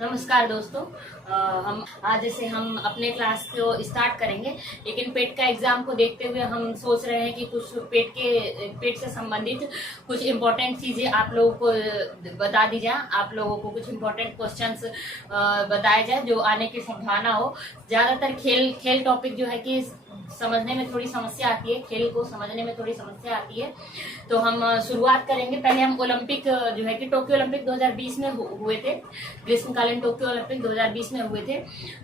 नमस्कार दोस्तों। हम आज से हम अपने क्लास को स्टार्ट करेंगे, लेकिन पेट का एग्जाम को देखते हुए हम सोच रहे हैं कि कुछ पेट से संबंधित कुछ इम्पोर्टेंट चीजें आप लोगों को बता दी जाए। आप लोगों को कुछ इम्पोर्टेंट क्वेश्चंस बताए जाए जो आने की संभावना हो। ज्यादातर खेल टॉपिक जो है कि समझने में थोड़ी समस्या आती है, खेल को समझने में थोड़ी समस्या आती है। तो हम शुरुआत करेंगे। पहले हम ओलंपिक जो है कि टोक्यो ओलंपिक 2020 में हुए थे, ग्रीष्मकालीन टोक्यो ओलंपिक 2020 में हुए थे।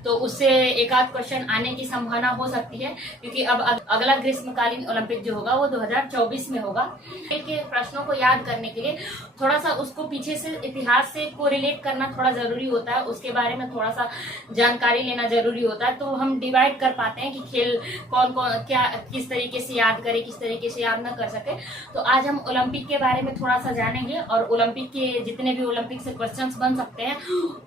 तो उससे एक आध क्वेश्चन आने की संभावना हो सकती है, क्योंकि अब अगला ग्रीष्मकालीन ओलंपिक जो होगा वो 2024 में होगा। के प्रश्नों को याद करने के लिए थोड़ा सा उसको पीछे से इतिहास से कोरिलेट करना थोड़ा जरूरी होता है, उसके बारे में थोड़ा सा जानकारी लेना जरूरी होता है। तो हम डिवाइड कर पाते हैं कि खेल कौन कौन क्या किस तरीके से याद करे, किस तरीके से याद न कर सके। तो आज हम ओलंपिक के बारे में थोड़ा सा जानेंगे और ओलंपिक के जितने भी ओलंपिक से क्वेश्चंस बन सकते हैं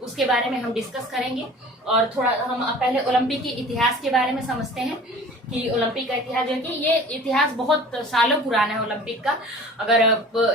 उसके बारे में हम डिस्कस करेंगे। और थोड़ा हम पहले ओलंपिक के इतिहास के बारे में समझते हैं कि ओलंपिक का इतिहास जो है कि ये इतिहास बहुत सालों पुराना है ओलंपिक का। अगर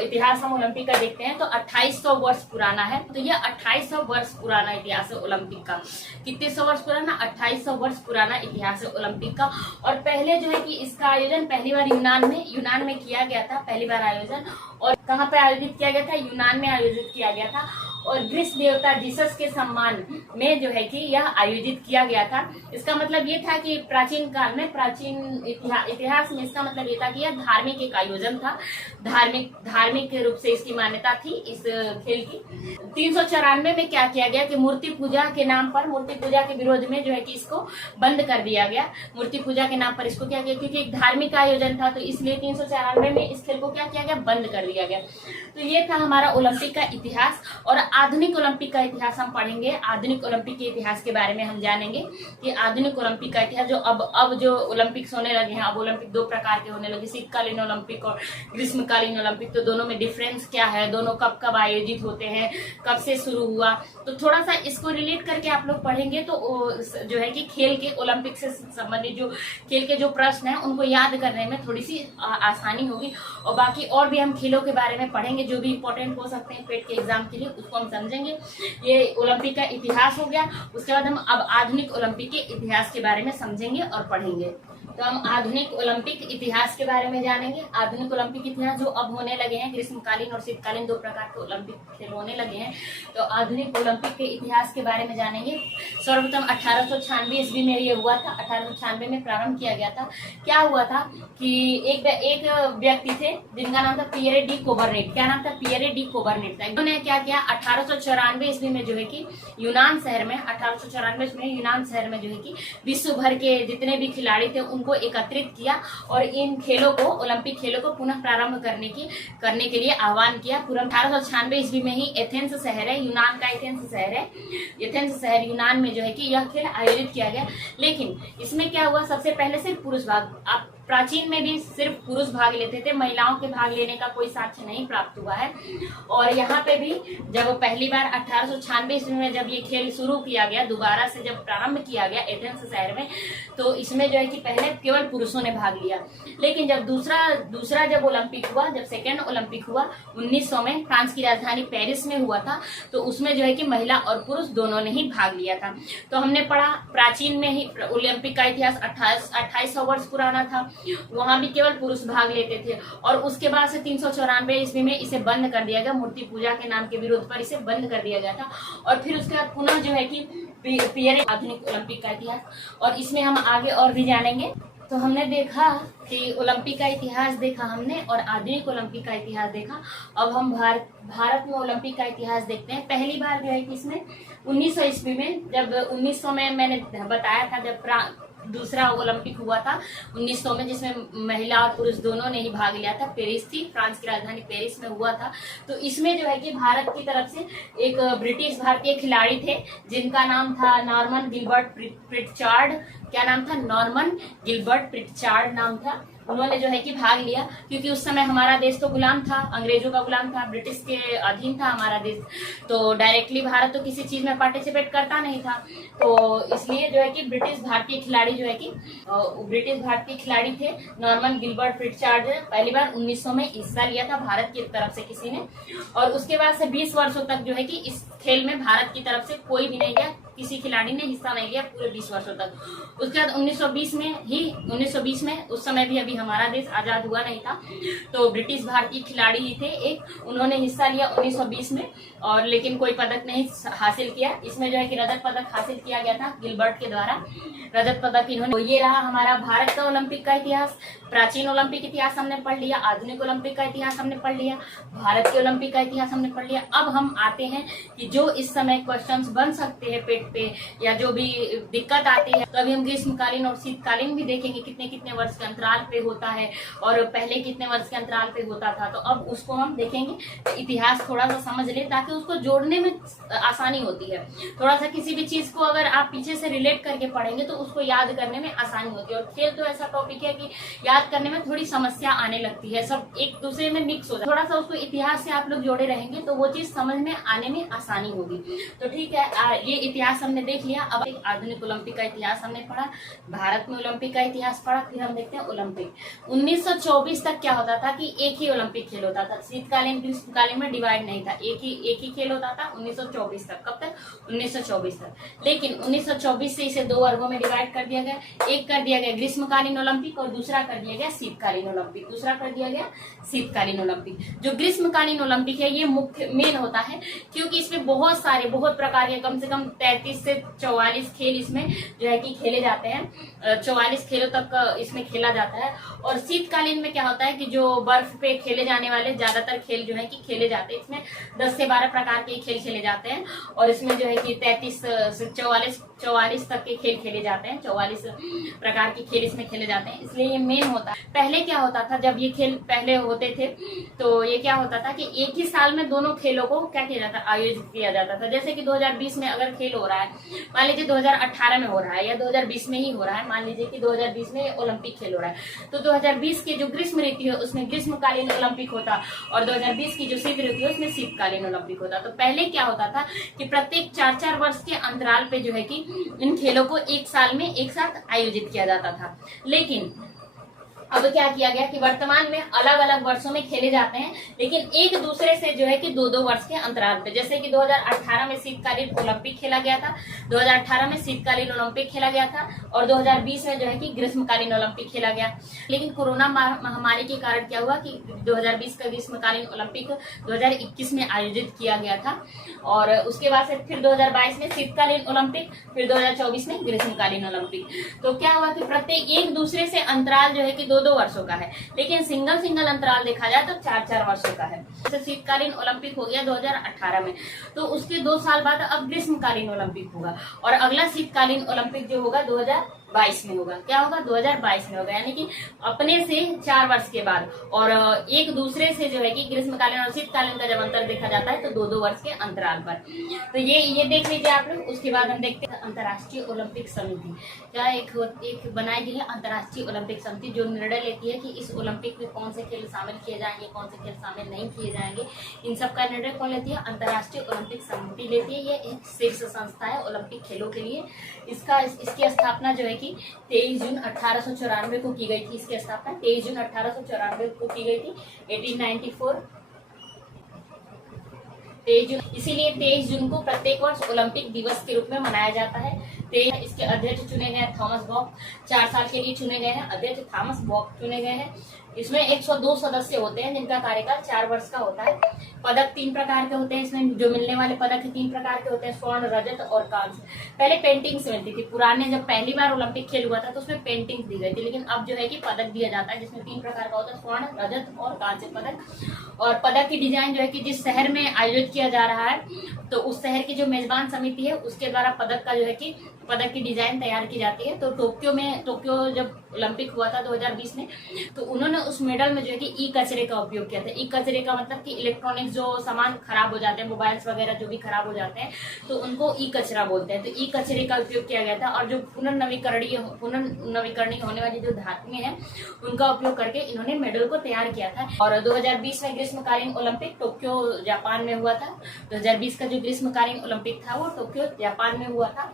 इतिहास हम ओलंपिक का देखते हैं तो 2800 वर्ष पुराना है। तो ये 2800 वर्ष पुराना इतिहास है ओलंपिक का। कितने सौ वर्ष पुराना? 2800 वर्ष पुराना इतिहास है ओलंपिक का। और पहले जो है कि इसका आयोजन पहली बार यूनान में किया गया था, पहली बार आयोजन। और कहाँ पे आयोजित किया गया था? यूनान में आयोजित किया गया था। और ग्रीस देवता जीसस के सम्मान में जो है कि यह आयोजित किया गया था। इसका मतलब ये था कि प्राचीन काल में, प्राचीन इतिहास में इसका मतलब ये था कि यह धार्मिक एक आयोजन था। धार्मिक रूप से इसकी मान्यता थी इस खेल की। 394 में क्या किया गया कि मूर्ति पूजा के नाम पर, मूर्ति पूजा के विरोध में जो है कि इसको बंद कर दिया गया। मूर्ति पूजा के नाम पर इसको क्या किया, क्योंकि एक धार्मिक आयोजन था, तो इसलिए 394 में इस खेल को क्या किया गया, बंद कर दिया गया। तो ये था हमारा ओलंपिक का इतिहास। और आधुनिक ओलंपिक का इतिहास हम पढ़ेंगे। आधुनिक ओलंपिक के इतिहास के बारे में हम जानेंगे कि आधुनिक ओलंपिक का इतिहास जो अब जो ओलंपिक्स होने लगे हैं। अब ओलंपिक दो प्रकार के होने लगे, शीतकालीन ओलंपिक और ग्रीष्मकालीन ओलंपिक। तो दोनों में डिफरेंस क्या है, दोनों कब कब आयोजित होते हैं, कब से शुरू हुआ, तो थोड़ा सा इसको रिलेट करके आप लोग पढ़ेंगे तो जो है कि खेल के ओलंपिक से संबंधित जो खेल के जो प्रश्न है उनको याद करने में थोड़ी सी आसानी होगी। और बाकी और भी हम खेलों के बारे में पढ़ेंगे जो भी इंपॉर्टेंट हो सकते हैं पेट के एग्जाम के लिए, उसको हम समझेंगे। ये ओलंपिक का इतिहास हो गया। उसके बाद हम अब आधुनिक ओलंपिक के इतिहास के बारे में समझेंगे और पढ़ेंगे। तो हम आधुनिक ओलंपिक इतिहास के बारे में जानेंगे। आधुनिक ओलंपिक इतिहास जो अब होने लगे हैं, ग्रीष्मकालीन और शीतकालीन दो प्रकार के ओलंपिक खेल होने लगे हैं। तो आधुनिक ओलंपिक के इतिहास के बारे में जानेंगे। सर्वप्रथम 1896 ईस्वी में ये हुआ था। 1896 में प्रारंभ किया गया था। क्या हुआ था कि एक व्यक्ति थे जिनका नाम था पियरे डी कोबरनेट। क्या नाम था? पियरे डी कोबरनेट था। इन्होंने क्या किया, 1894 ईस्वी में जो है कि यूनान शहर में, 1894 में यूनान शहर में जो है कि विश्व भर के जितने भी खिलाड़ी थे उनको एकत्रित किया और इन खेलों को, ओलंपिक खेलों को पुनः प्रारंभ करने के लिए आह्वान किया। पूरा 1896 ईस्वी में ही एथेंस शहर है, यूनान का एथेंस शहर है, एथेंस शहर यूनान में जो है कि यह खेल आयोजित किया गया। लेकिन इसमें क्या हुआ, सबसे पहले सिर्फ पुरुष भाग, आप प्राचीन में भी सिर्फ पुरुष भाग लेते थे, महिलाओं के भाग लेने का कोई साक्ष्य नहीं प्राप्त हुआ है। और यहाँ पे भी जब पहली बार 1896 ईस्वी में जब ये खेल शुरू किया गया, दोबारा से जब प्रारंभ किया गया एथेंस शहर में, तो इसमें जो है कि पहले केवल पुरुषों ने भाग लिया। लेकिन जब दूसरा जब ओलंपिक हुआ, जब सेकेंड ओलंपिक हुआ 1900 में, फ्रांस की राजधानी पेरिस में हुआ था, तो उसमें जो है कि महिला और पुरुष दोनों ने ही भाग लिया था। तो हमने पढ़ा प्राचीन में ही ओलंपिक का इतिहास 2800 वर्ष पुराना था, वहां भी केवल पुरुष भाग लेते थे। और उसके बाद से 394 ईस्वी में इसे बंद कर दिया गया, मूर्ति पूजा के नाम के विरोध पर इसे बंद कर दिया गया था। और फिर उसके बाद पुनः जो है कि पियरे आधुनिक ओलंपिक का इतिहास, और इसमें हम आगे और भी जानेंगे। तो हमने देखा कि ओलंपिक का इतिहास देखा हमने और आधुनिक ओलंपिक का इतिहास देखा। अब हम भारत में ओलंपिक का इतिहास देखते हैं। पहली बार जो है कि इसमें 1900 ईस्वी में, जब 1900 में मैंने बताया था जब दूसरा ओलंपिक हुआ था 1900 में, जिसमें महिला और पुरुष दोनों ने ही भाग लिया था। पेरिस थी, फ्रांस की राजधानी पेरिस में हुआ था। तो इसमें जो है कि भारत की तरफ से एक ब्रिटिश भारतीय खिलाड़ी थे जिनका नाम था नॉर्मन गिलबर्ट प्रिटचार्ड। क्या नाम था? नॉर्मन गिलबर्ट प्रिटचार्ड नाम था। उन्होंने जो है कि भाग लिया, क्योंकि उस समय हमारा देश तो गुलाम था, अंग्रेजों का गुलाम था, ब्रिटिश के अधीन था हमारा देश। तो डायरेक्टली भारत तो किसी चीज में पार्टिसिपेट करता नहीं था, तो इसलिए जो है कि ब्रिटिश भारतीय खिलाड़ी जो है कि ब्रिटिश भारतीय खिलाड़ी थे नॉर्मन गिलबर्ट प्रिटचार्ड, पहली बार 1900 में हिस्सा लिया था भारत की तरफ से किसी ने, और उसके बाद से 20 वर्षों तक जो है कि इस खेल में भारत की तरफ से कोई भी नहीं गया, किसी खिलाड़ी ने हिस्सा नहीं लिया पूरे 20 वर्षों तक। उसके बाद 1920 में उस समय भी अभी हमारा देश आजाद हुआ नहीं था, तो ब्रिटिश भारतीय खिलाड़ी ही थे एक, उन्होंने हिस्सा लिया 1920 में, और लेकिन कोई पदक नहीं हासिल किया। इसमें जो है कि रजत पदक हासिल किया गया था गिलबर्ट के द्वारा, रजत पदक इन्होंने। तो ये रहा हमारा भारत का ओलंपिक का इतिहास। प्राचीन ओलंपिक इतिहास हमने पढ़ लिया, आधुनिक ओलंपिक का इतिहास हमने पढ़ लिया, भारत के ओलंपिक का इतिहास हमने पढ़ लिया। अब हम आते हैं कि जो इस समय क्वेश्चंस बन सकते हैं पेट पे, या जो भी दिक्कत आती है, तो अभी हम ग्रीष्मकालीन और शीतकालीन भी देखेंगे कितने कितने वर्ष के अंतराल पे होता है, और पहले कितने वर्ष के अंतराल पे होता था। तो अब उसको हम देखेंगे, तो इतिहास थोड़ा सा समझ ले ताकि उसको जोड़ने में आसानी होती है। थोड़ा सा किसी भी चीज को अगर आप पीछे से रिलेट करके पढ़ेंगे तो उसको याद करने में आसानी होती है। और खेल तो ऐसा टॉपिक है कि याद करने में थोड़ी समस्या आने लगती है, सब एक दूसरे में मिक्स हो जाए। थोड़ा सा उसको इतिहास से आप लोग जोड़े रहेंगे तो वो चीज समझ में आने में आसानी होगी। तो ठीक है, ये इतिहास हमने देख लिया। अब एक आधुनिक ओलंपिक का इतिहास हमने पढ़ा, भारत में ओलंपिक का इतिहास पढ़ा, फिर हम देखते हैं ओलंपिक। 1924 तक क्या होता था कि एक ही ओलंपिक खेल होता था, शीतकालीन ग्रीष्मकालीन में डिवाइड नहीं था, एक ही खेल होता था 1924 तक। कब तक? 1924 तक। लेकिन 1924 से इसे 2 वर्गों में डिवाइड कर दिया गया, एक कर दिया गया ग्रीष्मकालीन ओलंपिक और दूसरा कर दिया गया शीतकालीन ओलंपिक। दूसरा कर दिया गया शीतकालीन ओलंपिक। जो ग्रीष्मकालीन ओलंपिक है ये मुख्य मेन होता है, क्योंकि इसमें बहुत प्रकार के कम से कम 33 से 44 खेल इसमें जो है कि खेले जाते हैं, 44 खेलों तक इसमें खेला जाता है। और शीतकालीन में क्या होता है कि जो बर्फ पे खेले जाने वाले ज्यादातर खेल जो है कि खेले जाते हैं, इसमें 10 से 12 प्रकार के खेल खेले जाते हैं, और इसमें जो है कि 33 से 44 तक के खेल खेले जाते हैं, 44 प्रकार के खेल इसमें खेले जाते हैं, इसलिए ये मेन होता है। पहले क्या होता था, जब ये खेल पहले होते थे तो ये क्या होता था कि एक ही साल में दोनों खेलों को क्या किया जाता, आयोजित किया जाता था। जैसे कि 2020 में अगर खेल हो रहा है, मान लीजिए 2018 में हो रहा है या 2020 में ही हो रहा है, मान लीजिए कि 2020 में ओलंपिक खेल हो रहा है, तो 2020 की जो ग्रीष्म ऋतु है उसमें ग्रीष्मकालीन ओलंपिक होता, और 2020 की जो शीत ऋतु है उसमें शीतकालीन ओलंपिक होता। तो पहले क्या होता था कि प्रत्येक 4-4 वर्ष के अंतराल पे जो है कि इन खेलों को एक साल में एक साथ आयोजित किया जाता था। लेकिन अब क्या किया गया कि वर्तमान में अलग अलग वर्षों में खेले जाते हैं, लेकिन एक दूसरे से जो है कि 2-2 वर्ष के अंतराल पे। जैसे कि 2018 में शीतकालीन ओलंपिक खेला गया था, 2018 में शीतकालीन ओलंपिक खेला गया था, और 2020 में जो है कि ग्रीष्मकालीन ओलंपिक खेला गया। लेकिन कोरोना महामारी के कारण क्या हुआ कि 2020 का ग्रीष्मकालीन ओलंपिक 2021 में आयोजित किया गया था, और उसके बाद से फिर 2022 में शीतकालीन ओलंपिक, फिर 2024 में ग्रीष्मकालीन ओलंपिक। तो क्या हुआ कि प्रत्येक एक दूसरे से अंतराल जो है कि 2-2 वर्षों का है, लेकिन सिंगल अंतराल देखा जाए तो 4-4 वर्षों का है। जैसे शीतकालीन ओलंपिक हो गया 2018 में, तो उसके 2 साल बाद अब ग्रीष्मकालीन ओलंपिक होगा, और अगला शीतकालीन ओलंपिक जो होगा 2022 में होगा। क्या होगा? 2022 में होगा, यानी कि अपने से 4 वर्ष के बाद। और एक दूसरे से जो है कि ग्रीष्मकालीन और शीतकालीन का जब अंतर देखा जाता है तो 2-2 वर्ष के अंतराल पर। तो ये देख लीजिए आप लोग। उसके बाद हम देखते हैं अंतर्राष्ट्रीय ओलंपिक समिति। क्या एक बनाई गई है अंतर्राष्ट्रीय ओलंपिक समिति, जो निर्णय लेती है कि इस ओलंपिक में कौन से खेल शामिल किए जाएंगे, कौन से खेल शामिल नहीं किए जाएंगे। इन सब का निर्णय कौन लेती है? अंतर्राष्ट्रीय ओलंपिक समिति लेती है। ये एक शीर्ष संस्था है ओलंपिक खेलों के लिए। इसकी स्थापना जो है कि 23 जून 1894 को की गई थी। इसकी स्थापना 23 जून 1894 को की गई थी, 1894। 23 जून, इसीलिए 23 जून को प्रत्येक वर्ष ओलंपिक दिवस के रूप में मनाया जाता है। इसके अध्यक्ष चुने गए हैं थॉमस बॉक, 4 साल के लिए चुने गए हैं अध्यक्ष थॉमस बॉक चुने गए हैं। इसमें 102 सदस्य होते हैं जिनका कार्यकाल 4 वर्ष का होता है। पदक 3 प्रकार के होते हैं। इसमें जो मिलने वाले पदक 3 प्रकार के होते हैं, स्वर्ण, रजत और कांस्य। पहले पेंटिंग से मिलती थी, पुराने जब पहली बार ओलंपिक खेल हुआ था तो उसमें पेंटिंग दी गई थी, लेकिन अब जो है कि पदक दिया जाता है जिसमें 3 प्रकार का होता है, स्वर्ण, रजत और कांस्य पदक। और पदक की डिजाइन जो है कि जिस शहर में आयोजित किया जा रहा है तो उस शहर की जो मेजबान समिति है उसके द्वारा पदक का जो है कि पदक की डिजाइन तैयार की जाती है। तो टोक्यो जब ओलंपिक हुआ था 2020 में, तो उन्होंने उस मेडल में जो है कि ई कचरे का उपयोग किया था। ई कचरे का मतलब कि इलेक्ट्रॉनिक्स जो सामान खराब हो जाते हैं, मोबाइल्स वगैरह जो भी खराब हो जाते हैं, तो उनको ई कचरा बोलते हैं। तो ई कचरे का उपयोग किया गया था, और जो पुनर्नवीकरणीय होने वाली जो धातुएं हैं उनका उपयोग करके इन्होंने मेडल को तैयार किया था। और 2020 में ग्रीष्मकालीन ओलंपिक टोक्यो जापान में हुआ था। 2020 का जो ग्रीष्मकालीन ओलंपिक था वो टोक्यो जापान में हुआ था,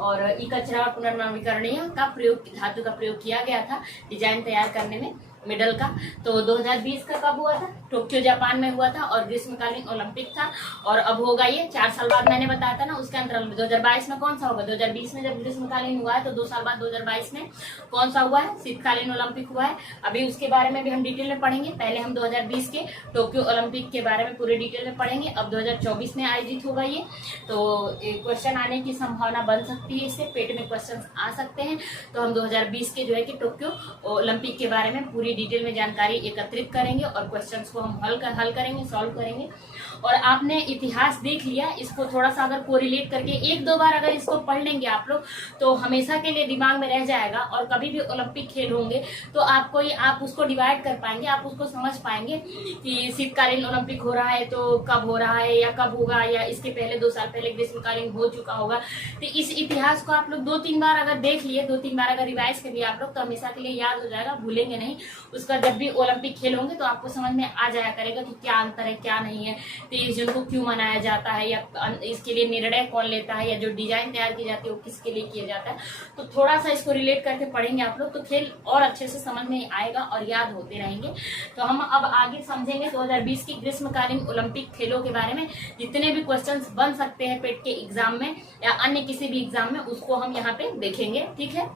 और ई कचरा और पुनर्नवीकरणीय का प्रयोग, धातु का प्रयोग किया गया था डिजाइन तैयार करने में मेडल का। तो 2020 का कब हुआ था? टोक्यो जापान में हुआ था, और ग्रीष्मकालीन ओलंपिक था। और अब होगा ये 4 साल बाद, मैंने बताया था ना उसके अंतराल में। 2022 में कौन सा होगा? 2020 में जब ग्रीष्मकालीन हुआ है तो 2 साल बाद 2022 में कौन सा हुआ है? शीतकालीन ओलंपिक हुआ है। अभी उसके बारे में भी हम डिटेल में पढ़ेंगे। पहले हम 2020 के टोक्यो ओलंपिक के बारे में पूरे डिटेल में पढ़ेंगे। अब 2024 में आयोजित होगा ये, तो क्वेश्चन आने की संभावना बन सकती है, इससे पेट में क्वेश्चन आ सकते हैं। तो हम 2020 के जो है कि टोक्यो ओलंपिक के बारे में पूरी डिटेल में जानकारी एकत्रित करेंगे और क्वेश्चंस को हम हल करेंगे, सॉल्व करेंगे। और आपने इतिहास देख लिया, इसको थोड़ा सा अगर कोरिलेट करके 1-2 बार अगर इसको पढ़ लेंगे आप लोग तो हमेशा के लिए दिमाग में रह जाएगा। और कभी भी ओलंपिक खेल होंगे तो आप उसको डिवाइड कर पाएंगे, आप उसको समझ पाएंगे कि शीतकालीन ओलंपिक हो रहा है तो कब हो रहा है या कब होगा, या इसके पहले 2 साल पहले ग्रीष्मकालीन हो चुका होगा। तो इस इतिहास को आप लोग 2-3 बार अगर देख लिए, 2-3 बार अगर रिवाइज कर लिया आप लोग, तो हमेशा के लिए याद हो जाएगा, भूलेंगे नहीं उसका। जब भी ओलंपिक खेल होंगे तो आपको समझ में आ जाया करेगा कि क्या अंतर है क्या नहीं है, 23 जून को क्यों मनाया जाता है, या इसके लिए निर्णय कौन लेता है, या जो डिजाइन तैयार की जाती है वो किसके लिए किया जाता है। तो थोड़ा सा इसको रिलेट करके पढ़ेंगे आप लोग तो खेल और अच्छे से समझ में आएगा और याद होते रहेंगे। तो हम अब आगे समझेंगे 2020 की ग्रीष्मकालीन ओलंपिक खेलों के बारे में। जितने भी क्वेश्चंस बन सकते हैं पेट के एग्जाम में या अन्य किसी भी एग्जाम में, उसको हम यहाँ पे देखेंगे, ठीक है।